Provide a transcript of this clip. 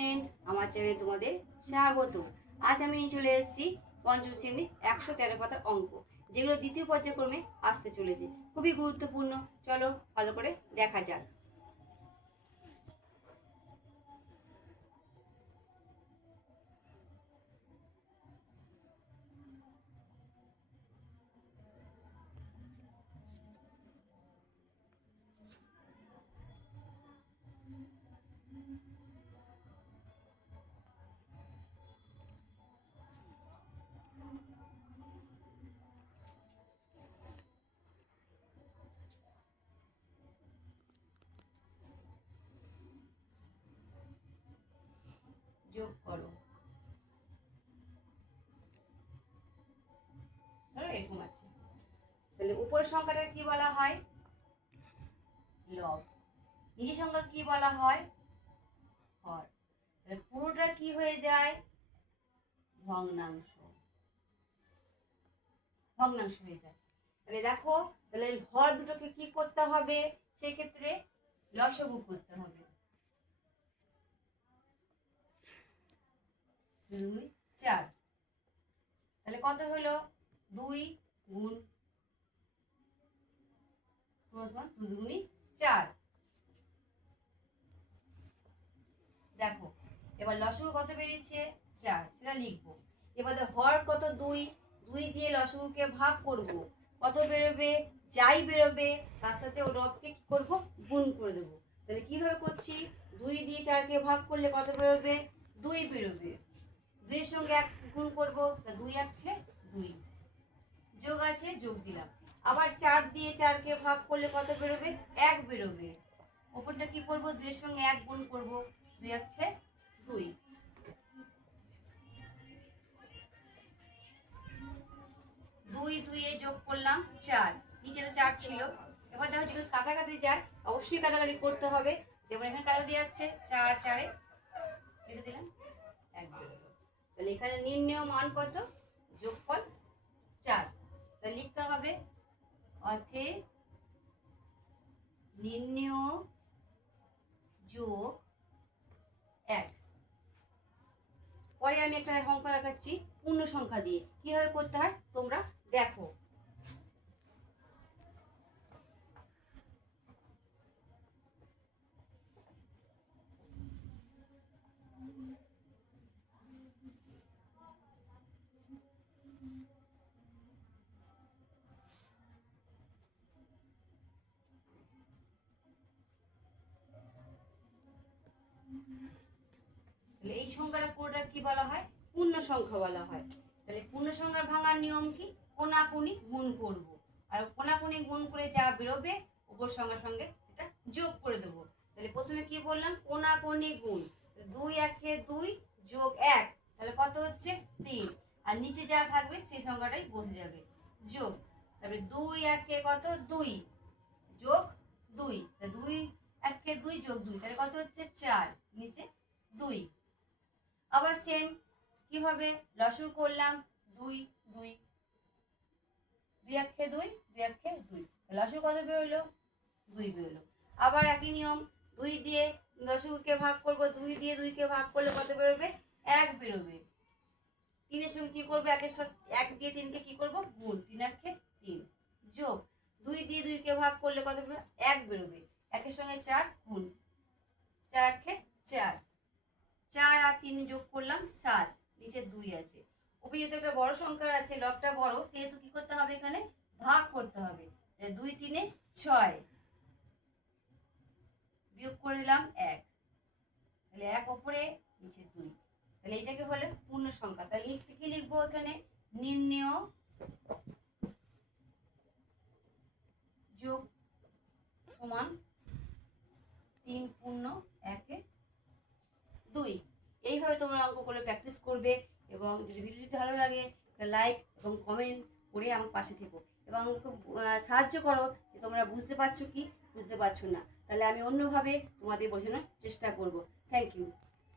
Friend, আমার চ্যানেলে তোমাদের স্বাগত। আজ আমি নিয়ে চলে এসেছি পঞ্চম শ্রেণীর 113 পাতার অঙ্ক, যেগুলো দ্বিতীয় পর্যায়ক্রমে আসতে চলেছে। খুবই গুরুত্বপূর্ণ। চলো ভালো করে দেখা যাক। যোগ করো। এরকম আছে। তাহলে উপরের সংখ্যাটা কি বলা হয়? লব। নিচের সংখ্যা কি বলা হয়? হর। তাহলে পুরোটা কি হয়ে যায়? ভগ্নাংশ। ভগ্নাংশ হয়ে যায়। তাহলে দেখো, তাহলে হর দুটোকে কি করতে হবে? সেক্ষেত্রে লসাগু করতে হবে। 2 4। তাহলে কত হলো? 2 গুণ 2 দুগুণে 4। দেখো, এবার লসাগু কত বেরিয়েছে? 4, সেটা লিখবো। এবার হর কত? 2 দিয়ে লসাগুকে ভাগ করব। কত বেরোবে? যাই বেরোবে তার সাথে ও রবকে কি করবো? গুণ করে দেবো। তাহলে কিভাবে করছি? 2 দিয়ে 4কে ভাগ করলে কত বেরোবে? 2 বেরোবে। 2 এর সঙ্গে 1 গুণ করবো, তা 2 1 2। যোগ আছে, যোগ দিলাম। আবার 4 দিয়ে 4কে ভাগ করলে কত বেরোবে? 1 বেরোবে। ওপরটা কি করব? 2 এর সঙ্গে 1 গুণ করব, 2 1 2। 2 2 এ যোগ করলাম 4, নিচে তো 4 ছিল। এবার দেখো, যদি কাটাকাটি যায় অবশ্যই কাটাকাটি করতে হবে। যেমন এখানে কাটাকাটি যাচ্ছে, 4 4 এ কেটে দিলাম, 1 বেরোলো। তাহলে এখানে নির্ণেয় মান কত? যোগফল 4। তাহলে লিখতে হবে অতএব নির্ণেয় যোগ 1। পরে আমি একটা সংখ্যা দেখাচ্ছি পূর্ণ সংখ্যা দিয়ে কিভাবে করতে হয়, তোমরা দেখো। এই সংখ্যাটা পুরোটা কি বলা হয়? পূর্ণ সংখ্যা বলা হয়। তাহলে পূর্ণ সংখ্যার ভাঙার নিয়ম কি? কোনাকুনি গুণ করব, আর কোনাকুনি গুণ করে যা বেরোবে উপর সংখ্যার সঙ্গে এটা যোগ করে দেবো। তাহলে প্রথমে কি বললাম? কোনাকুনি গুণ। 2 1 2 যোগ 1, তাহলে কত হচ্ছে? 3। আর নিচে যা থাকবে সেই সংখ্যাটাই বসে যাবে, যোগ। তারপরে 2 1 কত? 2 যোগ 2, 2 1 2 যোগ 2, তাহলে কত হচ্ছে? 4, নিচে 2। আবার সেম কি হবে? লসাগু করলাম 2 2 2 1 2 2 1 2, লসাগু কত বেরোলো? 2 বেরোলো। আবার একই নিয়ম, 2 দিয়ে লসাগুকে ভাগ করব, 2 দিয়ে 2 কে ভাগ করলে কত বেরোবে? 1 বেরোবে। 3 এর সঙ্গে কি করব? 1 এর সাথে 1 দিয়ে 3 কে কি করব? গুণ, 3 1 3 যোগ 2 দিয়ে 2 কে ভাগ করলে কত বেরোবে? 1 বেরোবে। 1 এর সঙ্গে 4 গুণ, 4 1 4। 4 আর 3 যোগ করলাম 7, নিচে 2 আছে। উপরে যেহেতু একটা বড় সংখ্যা আছে, লবটা বড়, সেহেতু কি করতে হবে? এখানে ভাগ করতে হবে। 2 3 6, বিয়োগ করে দিলাম 1, তাহলে 1 উপরে, নিচে 2। তাহলে এটাকে হলো পূর্ণ সংখ্যা। তাহলে লিখতে কি লিখবো? এখানে নির্ণেয় যোগ সমান 3 পূর্ণ 1 2। এইভাবে তোমরা অঙ্ক করে প্র্যাকটিস করবে, এবং যদি ভিডিওটি ভালো লাগে লাইক এবং কমেন্ট করে আমার পাশে থেকো, এবং আমাকে সাহায্য করো যে তোমরা বুঝতে পারছো কি বুঝতে পারছো না। তাহলে আমি অন্যভাবে তোমাদের বোঝানোর চেষ্টা করব। Thank you.